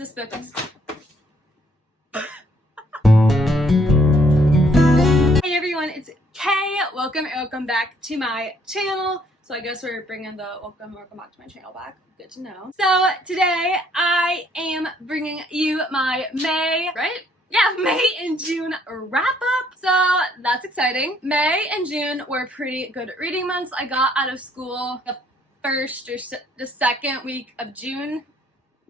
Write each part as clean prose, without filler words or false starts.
this book. Hey everyone, it's Kay. Welcome back to my channel. So I guess we're bringing the welcome back to my channel back. Good to know. So today I am bringing you my May and June wrap up. So that's exciting. May and June were pretty good reading months. I got out of school the second week of June.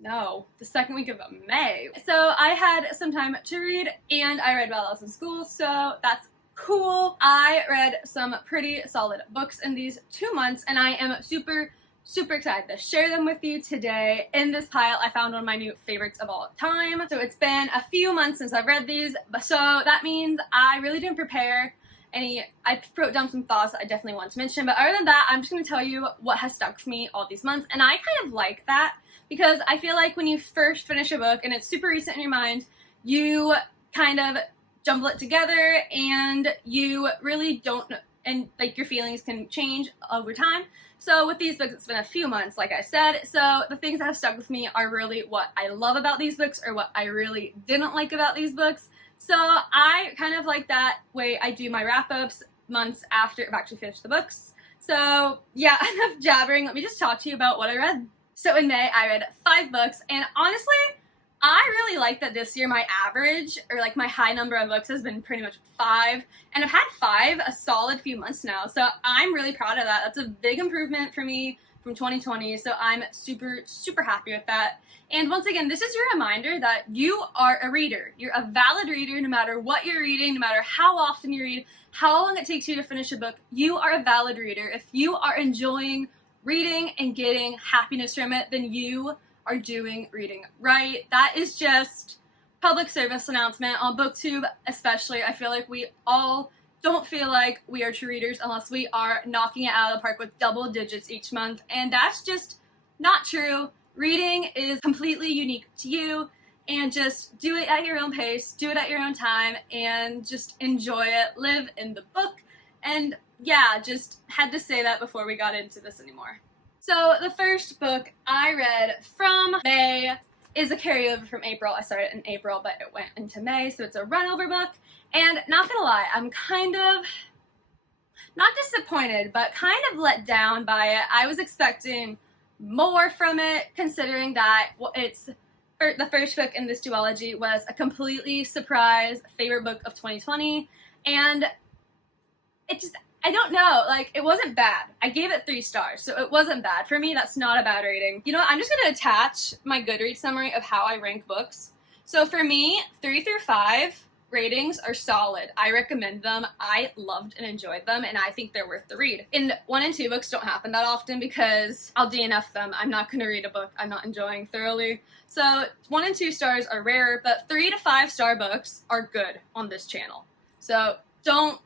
No, the second week of May. So I had some time to read, and I read while I was in school, so that's cool. I read some pretty solid books in these 2 months, and I am super excited to share them with you today. In this pile, I found one of my new favorites of all time. So it's been a few months since I've read these, so that means I really didn't prepare I wrote down some thoughts that I definitely want to mention, but other than that, I'm just going to tell you what has stuck with me all these months, and I kind of like that, because I feel like when you first finish a book and it's super recent in your mind, you kind of jumble it together, and you really don't know, and like your feelings can change over time. So with these books, it's been a few months, like I said, so the things that have stuck with me are really what I love about these books or what I really didn't like about these books. So I kind of like that way I do my wrap-ups months after I've actually finished the books. So yeah, enough jabbering, let me just talk to you about what I read. So in May, I read 5 books, and honestly, I really like that this year my average, or like my high number of books, has been pretty much 5, and I've had 5 a solid few months now, so I'm really proud of that. That's a big improvement for me from 2020, so I'm super happy with that. And once again, this is your reminder that you are a reader. You're a valid reader no matter what you're reading, no matter how often you read, how long it takes you to finish a book. You are a valid reader. If you are enjoying reading and getting happiness from it, then you are doing reading right. That is just public service announcement on BookTube especially. I feel like we all don't feel like we are true readers unless we are knocking it out of the park with double digits each month, and that's just not true. Reading is completely unique to you, and just do it at your own pace, do it at your own time, and just enjoy it, live in the book. And yeah, just had to say that before we got into this anymore. So the first book I read from May is a carryover from April. I started in April, but it went into May, so it's a runover book. And not gonna lie, I'm kind of, not disappointed, but kind of let down by it. I was expecting more from it, considering that the first book in this duology was a completely surprise favorite book of 2020, and I don't know, like, it wasn't bad. I gave it 3 stars, so it wasn't bad. For me, that's not a bad rating. You know what, I'm just gonna attach my Goodreads summary of how I rank books. So for me, 3 through 5 ratings are solid. I recommend them. I loved and enjoyed them, and I think they're worth the read. And 1 and 2 books don't happen that often because I'll DNF them. I'm not gonna read a book I'm not enjoying thoroughly. So 1 and 2 stars are rare, but 3 to 5 star books are good on this channel. So don't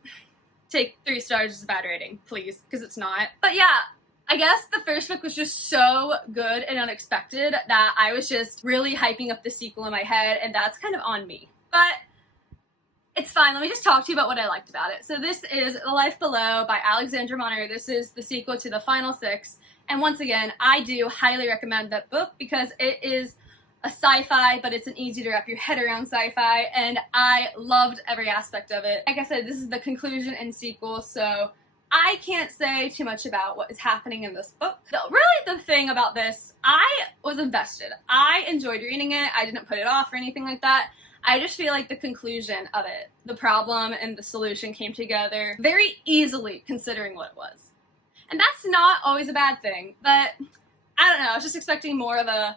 take 3 stars as a bad rating, please, because it's not. But yeah, I guess the first book was just so good and unexpected that I was just really hyping up the sequel in my head, and that's kind of on me. But it's fine. Let me just talk to you about what I liked about it. So this is The Life Below by Alexandra Monner. This is the sequel to the final 6. And once again, I do highly recommend that book because it is a sci-fi, but it's an easy to wrap your head around sci-fi, and I loved every aspect of it. Like I said, this is the conclusion and sequel, so I can't say too much about what is happening in this book. Really, the thing about this, I was invested. I enjoyed reading it. I didn't put it off or anything like that. I just feel like the conclusion of it, the problem and the solution came together very easily considering what it was. And that's not always a bad thing, but I don't know, I was just expecting more of a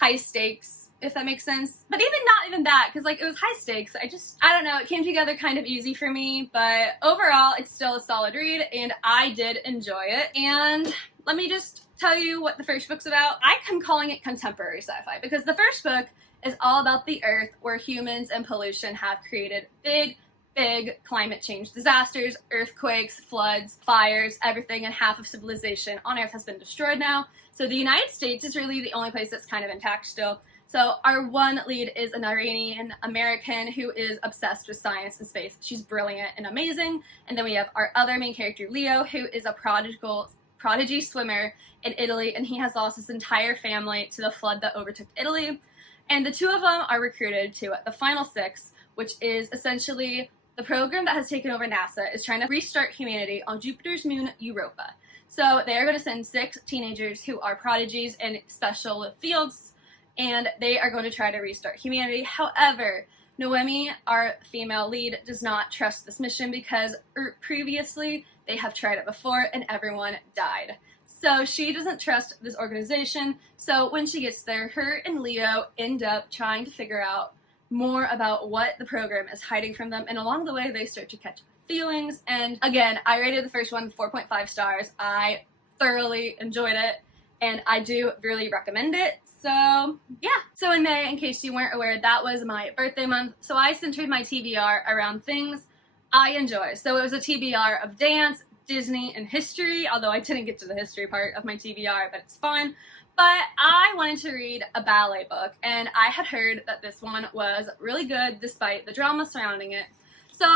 high stakes, if that makes sense. But not even that, because like it was high stakes. I don't know, it came together kind of easy for me, but overall it's still a solid read, and I did enjoy it. And let me just tell you what the first book's about. I'm calling it contemporary sci-fi, because the first book is all about the Earth, where humans and pollution have created big climate change disasters, earthquakes, floods, fires, everything, and half of civilization on Earth has been destroyed now. So the United States is really the only place that's kind of intact still. So our one lead is an Iranian American who is obsessed with science and space. She's brilliant and amazing. And then we have our other main character, Leo, who is a prodigy swimmer in Italy, and he has lost his entire family to the flood that overtook Italy. And the two of them are recruited to the Final Six, which is essentially the program that has taken over NASA, is trying to restart humanity on Jupiter's moon, Europa. So they are going to send 6 teenagers who are prodigies in special fields, and they are going to try to restart humanity. However, Noemi, our female lead, does not trust this mission because previously they have tried it before and everyone died. So she doesn't trust this organization. So when she gets there, her and Leo end up trying to figure out more about what the program is hiding from them. And along the way, they start to catch feelings. And again, I rated the first one 4.5 stars. I thoroughly enjoyed it, and I do really recommend it. So yeah. So in May, in case you weren't aware, that was my birthday month. So I centered my TBR around things I enjoy. So it was a TBR of dance, Disney, and history, although I didn't get to the history part of my TBR, but it's fine. But I wanted to read a ballet book, and I had heard that this one was really good despite the drama surrounding it. So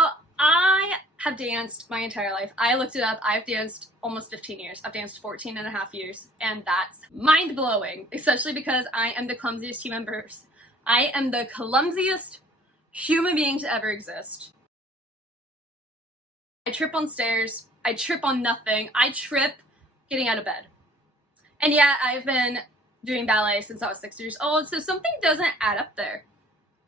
I have danced my entire life. I looked it up. I've danced almost 15 years. I've danced 14 and a half years, and that's mind-blowing, especially because I am the clumsiest human being. I am the clumsiest human being to ever exist. I trip on stairs. I trip on nothing. I trip getting out of bed. And yeah, I've been doing ballet since I was 6 years old, so something doesn't add up there.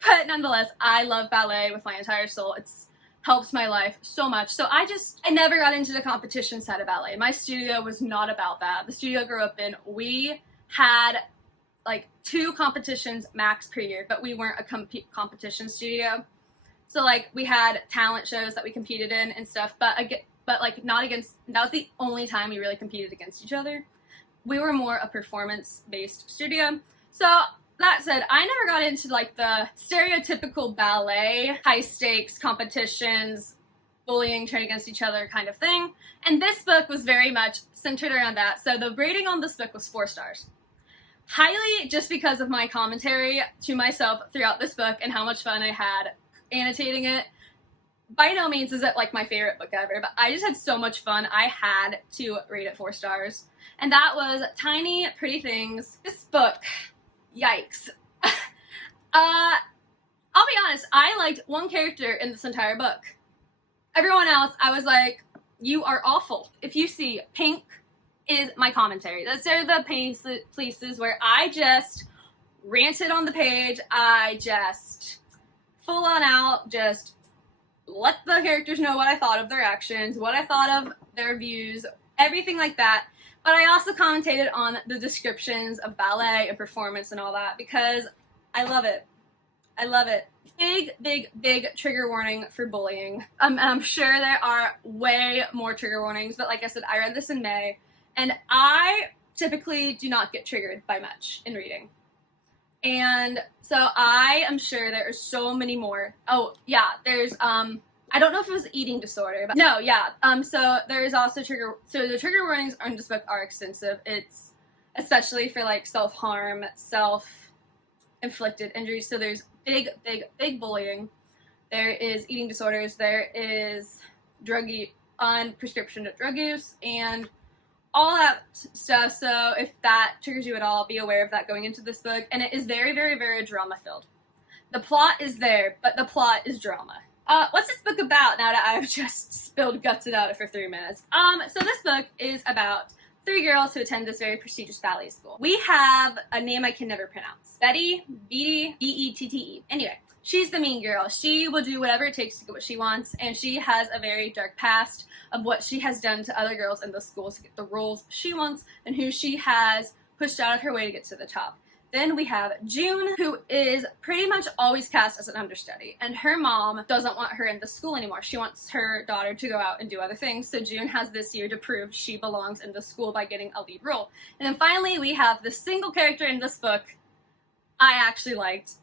But nonetheless, I love ballet with my entire soul. It's helped my life so much. So I never got into the competition side of ballet. My studio was not about that. The studio I grew up in, we had like 2 competitions max per year, but we weren't a competition studio. So like we had talent shows that we competed in and stuff, but like not against, that was the only time we really competed against each other. We were more a performance-based studio. So that said, I never got into like the stereotypical ballet, high stakes competitions, bullying, training against each other kind of thing. And this book was very much centered around that. So the rating on this book was 4 stars. Highly just because of my commentary to myself throughout this book and how much fun I had annotating it. By no means is it like my favorite book ever, but I just had so much fun. I had to rate it 4 stars. And that was Tiny Pretty Things. This book, yikes. I'll be honest, I liked one character in this entire book. Everyone else, I was like, you are awful. If you see, pink is my commentary. Those are the places where I just ranted on the page. I just full on out, just let the characters know what I thought of their actions, what I thought of their views, everything like that. But I also commentated on the descriptions of ballet and performance and all that because I love it. I love it. Big, big, big trigger warning for bullying. I'm sure there are way more trigger warnings, but like I said, I read this in May, and I typically do not get triggered by much in reading. And so I am sure there are so many more. Oh, yeah, there's, I don't know if it was eating disorder, but no, yeah. So there's also so the trigger warnings on this book are extensive. It's especially for like self-harm, self-inflicted injuries. So there's big, big, big bullying. There is eating disorders. There is prescription drug use, and all that stuff. So if that triggers you at all, be aware of that going into this book. And it is very, very, very drama-filled. The plot is there, but the plot is drama. What's this book about now that I've just spilled guts about it for 3 minutes? So this book is about 3 girls who attend this very prestigious ballet school. We have a name I can never pronounce. Betty, B-E-T-T-E. Anyway, she's the mean girl. She will do whatever it takes to get what she wants, and she has a very dark past of what she has done to other girls in the school to get the roles she wants and who she has pushed out of her way to get to the top. Then we have June, who is pretty much always cast as an understudy, and her mom doesn't want her in the school anymore. She wants her daughter to go out and do other things, so June has this year to prove she belongs in the school by getting a lead role. And then finally, we have the single character in this book I actually liked,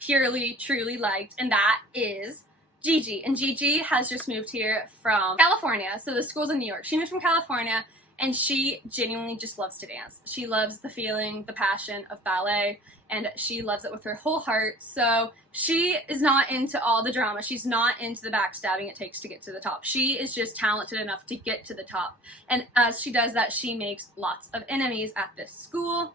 purely, truly liked, and that is Gigi. And Gigi has just moved here from California, so the school's in New York. She moved from California, and she genuinely just loves to dance. She loves the feeling, the passion of ballet, and she loves it with her whole heart. So she is not into all the drama. She's not into the backstabbing it takes to get to the top. She is just talented enough to get to the top. And as she does that, she makes lots of enemies at this school.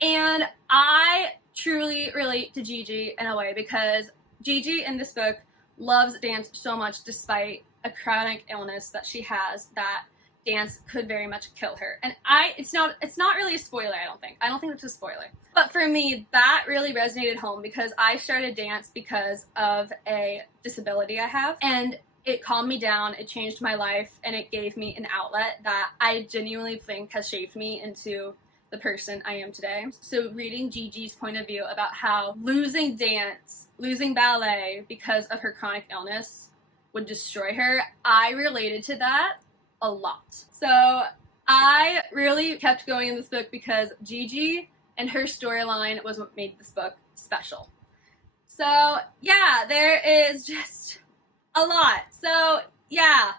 And I truly relate to Gigi in a way because Gigi in this book loves dance so much despite a chronic illness that she has that dance could very much kill her. And it's not really a spoiler, I don't think. I don't think it's a spoiler. But for me, that really resonated home because I started dance because of a disability I have. And it calmed me down, it changed my life, and it gave me an outlet that I genuinely think has shaped me into the person I am today. So reading Gigi's point of view about how losing dance, losing ballet because of her chronic illness would destroy her, I related to that a lot. So I really kept going in this book because Gigi and her storyline was what made this book special. So yeah, there is just a lot. So yeah,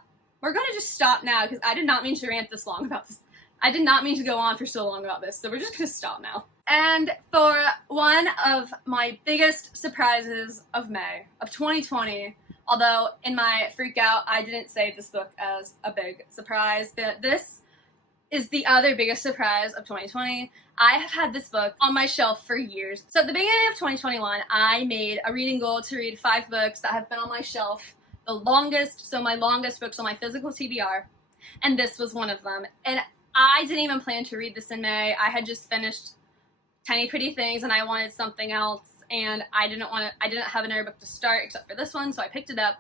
we're gonna just stop now because I did not mean to rant this long about this. I did not mean to go on for so long about this, so we're just gonna stop now. And for one of my biggest surprises of May of 2020, although in my freak out I didn't save this book as a big surprise, but this is the other biggest surprise of 2020. I have had this book on my shelf for years. So at the beginning of 2021, I made a reading goal to read 5 books that have been on my shelf the longest, so my longest books on my physical TBR, and this was one of them. And I didn't even plan to read this in May. I had just finished Tiny Pretty Things and I wanted something else, and I didn't have another book to start except for this one, so I picked it up.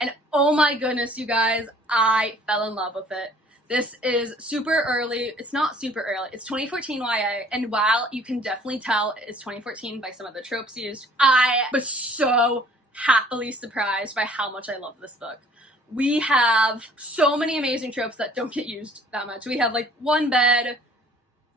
And oh my goodness, you guys, I fell in love with it. This is super early. It's not super early. It's 2014 YA, and while you can definitely tell it's 2014 by some of the tropes used, I was so happily surprised by how much I love this book. We have so many amazing tropes that don't get used that much. We have like one bed,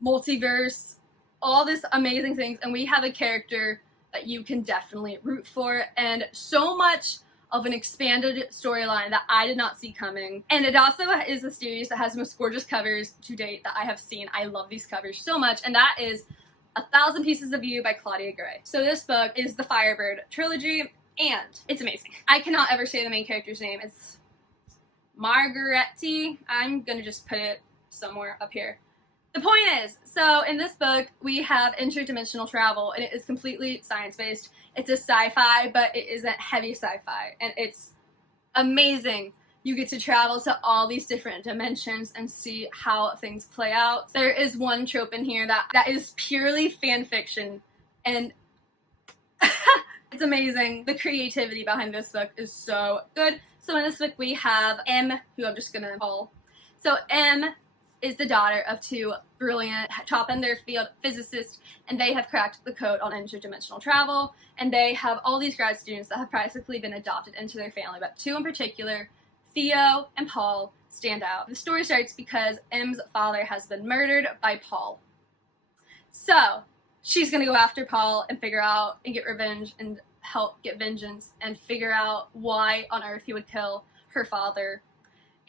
multiverse, all this amazing things, and we have a character that you can definitely root for, and so much of an expanded storyline that I did not see coming. And it also is a series that has the most gorgeous covers to date that I have seen. I love these covers so much, and that is 1,000 Pieces of You by Claudia Gray. So this book is the Firebird trilogy, and it's amazing. I cannot ever say the main character's name. It's Margaretti. I'm gonna just put it somewhere up here. The point is, so in this book, we have interdimensional travel, and it is completely science-based. It's a sci-fi, but it isn't heavy sci-fi, and it's amazing. You get to travel to all these different dimensions and see how things play out. There is one trope in here that is purely fan fiction, and it's amazing. The creativity behind this book is so good. So in this book, we have M, who I'm just gonna call. So M is the daughter of 2 brilliant, top-in-their-field physicists, and they have cracked the code on interdimensional travel, and they have all these grad students that have practically been adopted into their family, but 2 in particular, Theo and Paul, stand out. The story starts because M's father has been murdered by Paul. So, she's gonna go after Paul and figure out and get revenge and help get vengeance and figure out why on earth he would kill her father.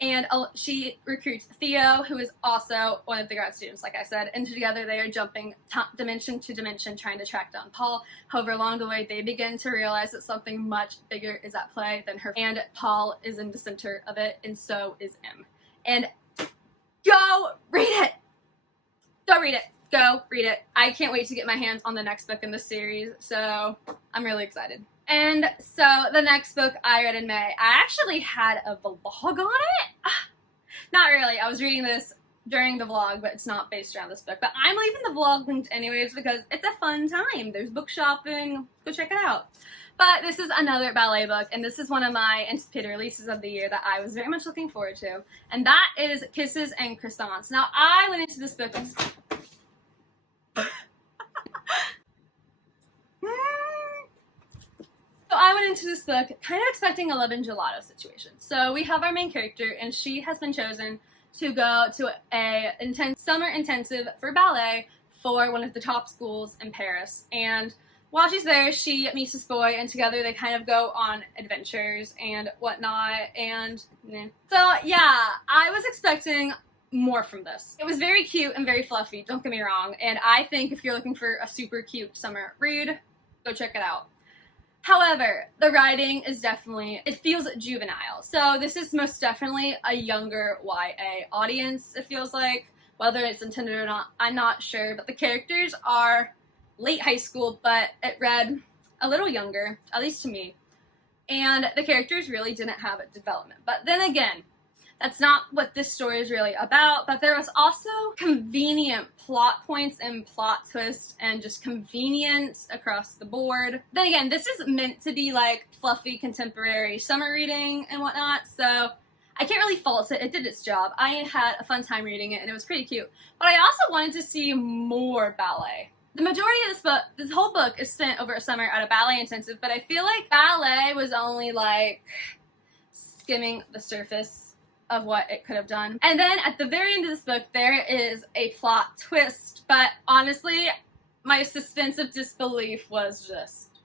And she recruits Theo, who is also one of the grad students, like I said, and together they are jumping dimension to dimension trying to track down Paul. However, along the way, they begin to realize that something much bigger is at play than her, and Paul is in the center of it, and so is M. And go read it! Go read it! Go read it. I can't wait to get my hands on the next book in this series, so I'm really excited. And so the next book I read in May, I actually had a vlog on it. Not really. I was reading this during the vlog, but it's not based around this book. But I'm leaving the vlog linked anyways because it's a fun time. There's book shopping. Go check it out. But this is another ballet book, and this is one of my anticipated releases of the year that I was very much looking forward to. And that is Kisses and Croissants. Now, I went into this book... So I went into this book kind of expecting a love and gelato situation. So we have our main character, and she has been chosen to go to a summer intensive for ballet for one of the top schools in Paris. And while she's there, she meets this boy, and together they kind of go on adventures and whatnot. And so yeah, I was expecting more from this. It was very cute and very fluffy, don't get me wrong. And I think if you're looking for a super cute summer read, go check it out. However, the writing is definitely, it feels juvenile. So this is most definitely a younger YA audience, it feels like. Whether it's intended or not, I'm not sure, but the characters are late high school, but it read a little younger, at least to me. And the characters really didn't have a development. But then again, that's not what this story is really about, but there was also convenient plot points and plot twists and just convenience across the board. Then again, this is meant to be like fluffy contemporary summer reading and whatnot, so I can't really fault it. It did its job. I had a fun time reading it and it was pretty cute. But I also wanted to see more ballet. The majority of this book, this whole book is spent over a summer at a ballet intensive, but I feel like ballet was only like skimming the surface of what it could have done. And then at the very end of this book, there is a plot twist, but honestly, my suspense of disbelief was just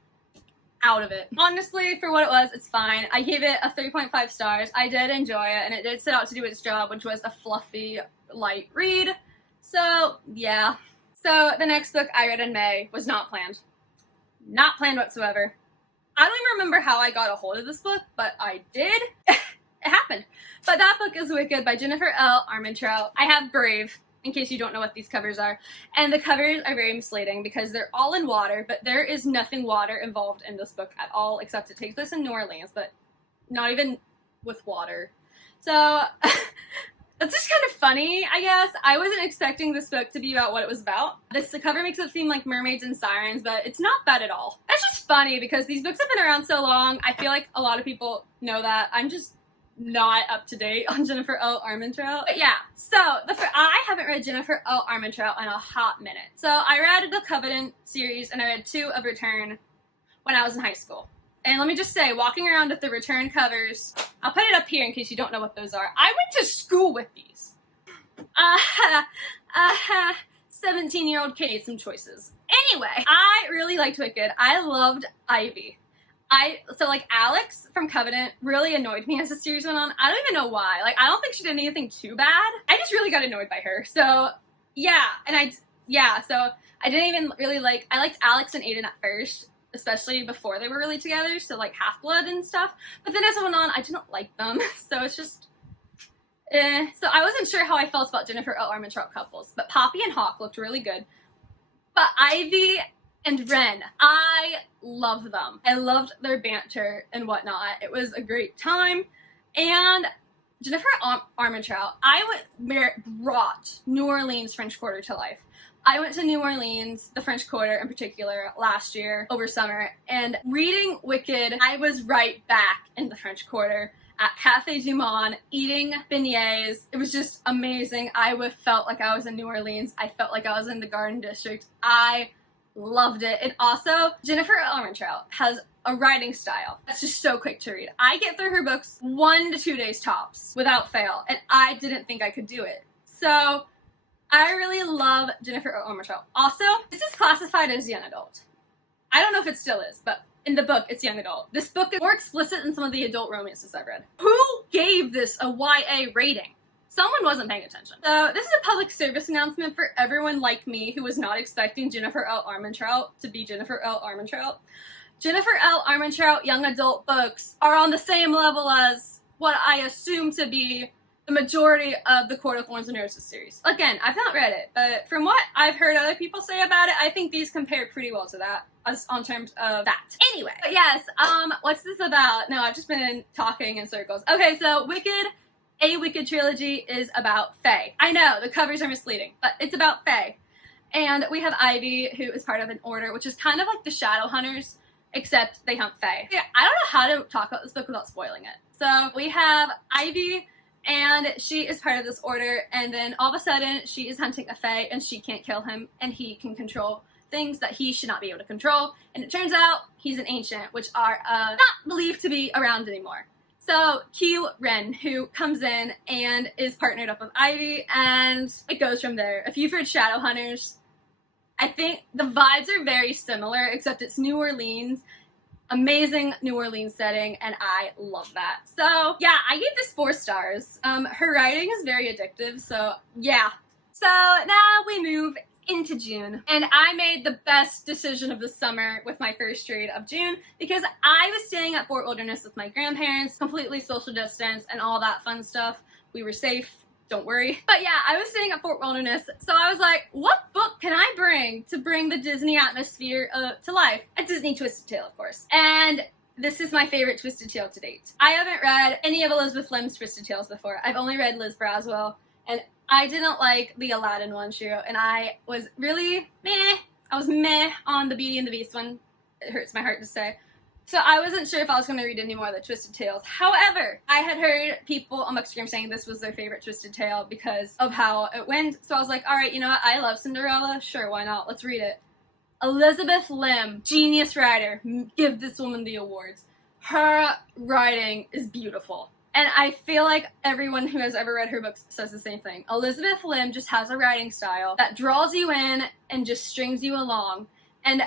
out of it. Honestly, for what it was, it's fine. I gave it a 3.5 stars. I did enjoy it, and it did set out to do its job, which was a fluffy, light read. So, yeah. So, the next book I read in May was not planned. Not planned whatsoever. I don't even remember how I got a hold of this book, but I did. It happened. But that book is Wicked by Jennifer L. Armentrout. I have Brave, in case you don't know what these covers are. And the covers are very misleading because they're all in water, but there is nothing water involved in this book at all, except it takes place in New Orleans, but not even with water. So, that's just kind of funny, I guess. I wasn't expecting this book to be about what it was about. The cover makes it seem like mermaids and sirens, but it's not that at all. That's just funny because these books have been around so long. I feel like a lot of people know that. I'm just not up to date on Jennifer L. Armentrout. But yeah, so I haven't read Jennifer L. Armentrout in a hot minute. So I read the Covenant series and I read 2 of Return when I was in high school. And let me just say, walking around with the Return covers, I'll put it up here in case you don't know what those are. I went to school with these. 17-year-old kid made some choices. Anyway, I really liked Wicked. I loved Ivy. So like Alex from Covenant really annoyed me as the series went on. I don't even know why. Like, I don't think she did anything too bad. I just really got annoyed by her. So yeah, so I didn't even really I liked Alex and Aiden at first, especially before they were really together, so like Half-Blood and stuff. But then as it went on, I didn't like them. So it's just, So I wasn't sure how I felt about Jennifer L. Armentrout couples. But Poppy and Hawk looked really good. But Ivy and Ren, I love them. I loved their banter and whatnot. It was a great time. And Jennifer Armentrout, brought New Orleans French Quarter to life. I went to New Orleans, the French Quarter in particular, last year over summer, and reading Wicked, I was right back in the French Quarter at Café du Monde, eating beignets. It was just amazing. I felt like I was in New Orleans. I felt like I was in the Garden District. I loved it. And also, Jennifer Armentrout has a writing style that's just so quick to read. I get through her books 1 to 2 days tops without fail, and I didn't think I could do it. So I really love Jennifer Armentrout. Also, this is classified as young adult. I don't know if it still is, but in the book, it's young adult. This book is more explicit than some of the adult romances I've read. Who gave this a YA rating? Someone wasn't paying attention. So this is a public service announcement for everyone like me who was not expecting Jennifer L. Armentrout to be Jennifer L. Armentrout. Jennifer L. Armentrout young adult books are on the same level as what I assume to be the majority of the Court of Thorns and Roses series. Again, I've not read it, but from what I've heard other people say about it, I think these compare pretty well to that, as on terms of that. Anyway, but yes, what's this about? No, I've just been talking in circles. Okay, so A Wicked trilogy is about Fae. I know, the covers are misleading, but it's about Fae. And we have Ivy, who is part of an order, which is kind of like the Shadowhunters, except they hunt Fae. Yeah, I don't know how to talk about this book without spoiling it. So we have Ivy, and she is part of this order, and then all of a sudden she is hunting a Fae, and she can't kill him, and he can control things that he should not be able to control. And it turns out he's an ancient, which are not believed to be around anymore. So Q Ren, who comes in and is partnered up with Ivy, and it goes from there. If you've heard Shadowhunters, I think the vibes are very similar, except it's New Orleans. Amazing New Orleans setting, and I love that. So yeah, I gave this 4 stars. Her writing is very addictive, so yeah. So now we move into June, and I made the best decision of the summer with my first read of June because I was staying at Fort Wilderness with my grandparents, completely social distance and all that fun stuff. We were safe, don't worry. But yeah, I was staying at Fort Wilderness, so I was like, what book can I bring to bring the Disney atmosphere to life? A Disney Twisted Tale, of course. And this is my favorite Twisted Tale to date. I haven't read any of Elizabeth Lim's Twisted Tales before. I've only read Liz Braswell, and I didn't like the Aladdin one, Shiro, and I was really meh. I was meh on the Beauty and the Beast one. It hurts my heart to say. So I wasn't sure if I was going to read any more of the Twisted Tales. However, I had heard people on Bookstagram saying this was their favorite Twisted Tale because of how it went. So I was like, all right, you know what? I love Cinderella. Sure, why not? Let's read it. Elizabeth Lim, genius writer. Give this woman the awards. Her writing is beautiful. And I feel like everyone who has ever read her books says the same thing. Elizabeth Lim just has a writing style that draws you in and just strings you along. And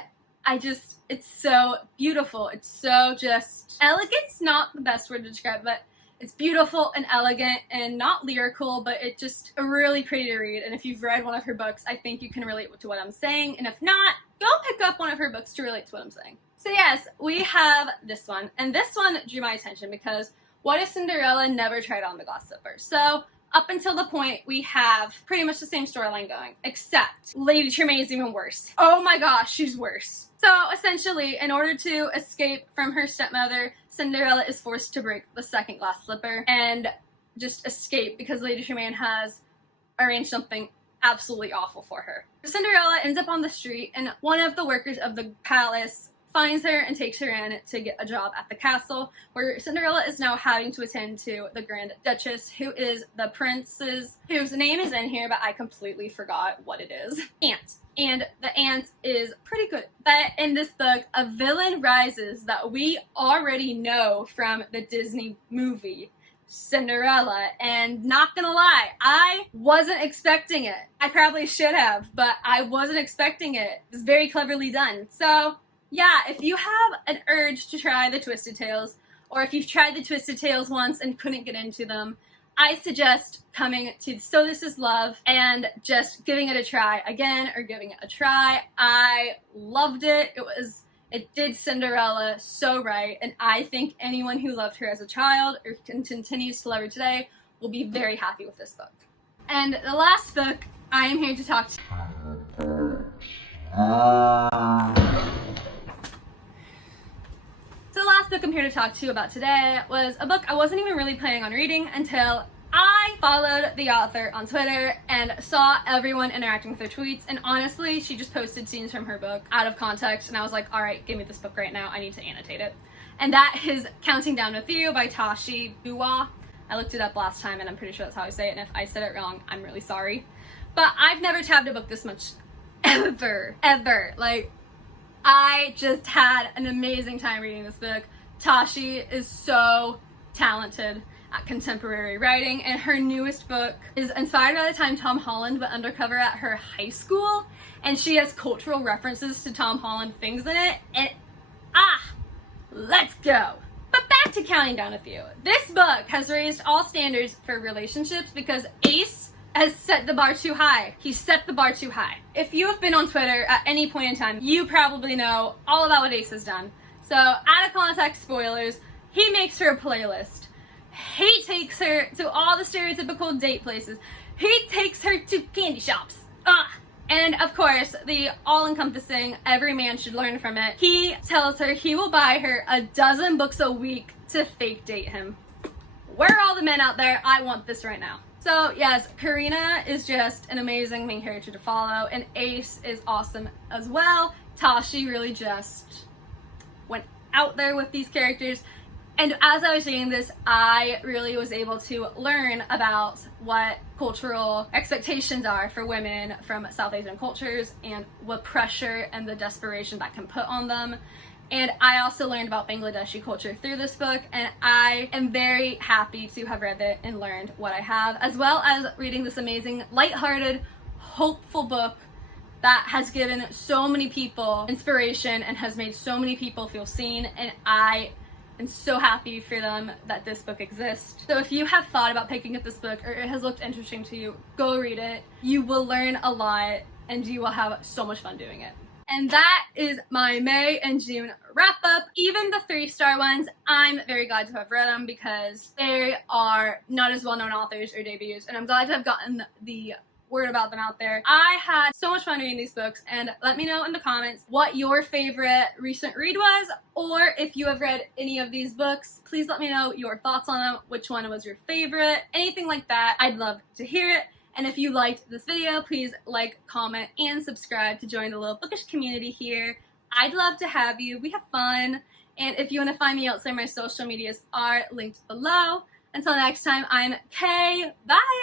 it's so beautiful. It's so just, elegant's not the best word to describe, but it's beautiful and elegant and not lyrical, but it's just really pretty to read. And if you've read one of her books, I think you can relate to what I'm saying. And if not, go pick up one of her books to relate to what I'm saying. So yes, we have this one. And this one drew my attention because what if Cinderella never tried on the glass slipper? So up until the point, we have pretty much the same storyline going, except Lady Tremaine is even worse. Oh my gosh, she's worse. So essentially, in order to escape from her stepmother, Cinderella is forced to break the second glass slipper and just escape because Lady Tremaine has arranged something absolutely awful for her. Cinderella ends up on the street, and one of the workers of the palace finds her and takes her in to get a job at the castle, where Cinderella is now having to attend to the Grand Duchess, who is the prince's, whose name is in here, but I completely forgot what it is, aunt. And the aunt is pretty good. But in this book, a villain rises that we already know from the Disney movie, Cinderella, and not gonna lie, I wasn't expecting it. I probably should have, but I wasn't expecting it. It was very cleverly done. So yeah, if you have an urge to try the Twisted Tales, or if you've tried the Twisted Tales once and couldn't get into them, I suggest coming to So This Is Love and just giving it a try again, or giving it a try. I loved it. It did Cinderella so right, and I think anyone who loved her as a child or continues to love her today will be very happy with this book. And the last book I am here to talk to. So the last book I'm here to talk to you about today was a book I wasn't even really planning on reading until I followed the author on Twitter and saw everyone interacting with her tweets, and honestly, she just posted scenes from her book out of context, and I was like, alright, give me this book right now, I need to annotate it. And that is Counting Down With You by Tashi Buwa. I looked it up last time, and I'm pretty sure that's how I say it, and if I said it wrong, I'm really sorry. But I've never tabbed a book this much, ever. Like, I just had an amazing time reading this book. Tashi is so talented at contemporary writing, and her newest book is inspired by the time Tom Holland went undercover at her high school, and she has cultural references to Tom Holland things in it, and let's go. But back to Counting Down With You. This book has raised all standards for relationships because Ace has set the bar too high. He set the bar too high. If you have been on Twitter at any point in time, you probably know all about what Ace has done. So, out of context spoilers, he makes her a playlist. He takes her to all the stereotypical date places. He takes her to candy shops. And of course, the all-encompassing, every man should learn from it. He tells her he will buy her a dozen books a week to fake date him. Where are all the men out there? I want this right now. So yes, Karina is just an amazing main character to follow, and Ace is awesome as well. Tashi really just went out there with these characters. And as I was reading this, I really was able to learn about what cultural expectations are for women from South Asian cultures and what pressure and the desperation that can put on them. And I also learned about Bangladeshi culture through this book, and I am very happy to have read it and learned what I have, as well as reading this amazing, lighthearted, hopeful book that has given so many people inspiration and has made so many people feel seen, and I am so happy for them that this book exists. So if you have thought about picking up this book or it has looked interesting to you, go read it. You will learn a lot and you will have so much fun doing it. And that is my May and June wrap up. Even the 3-star ones, I'm very glad to have read them because they are not as well-known authors or debuts, and I'm glad to have gotten the word about them out there. I had so much fun reading these books, and let me know in the comments what your favorite recent read was, or if you have read any of these books, please let me know your thoughts on them, which one was your favorite, anything like that. I'd love to hear it. And if you liked this video, please like, comment, and subscribe to join the little bookish community here. I'd love to have you. We have fun. And if you want to find me outside, my social medias are linked below. Until next time, I'm Kay. Bye!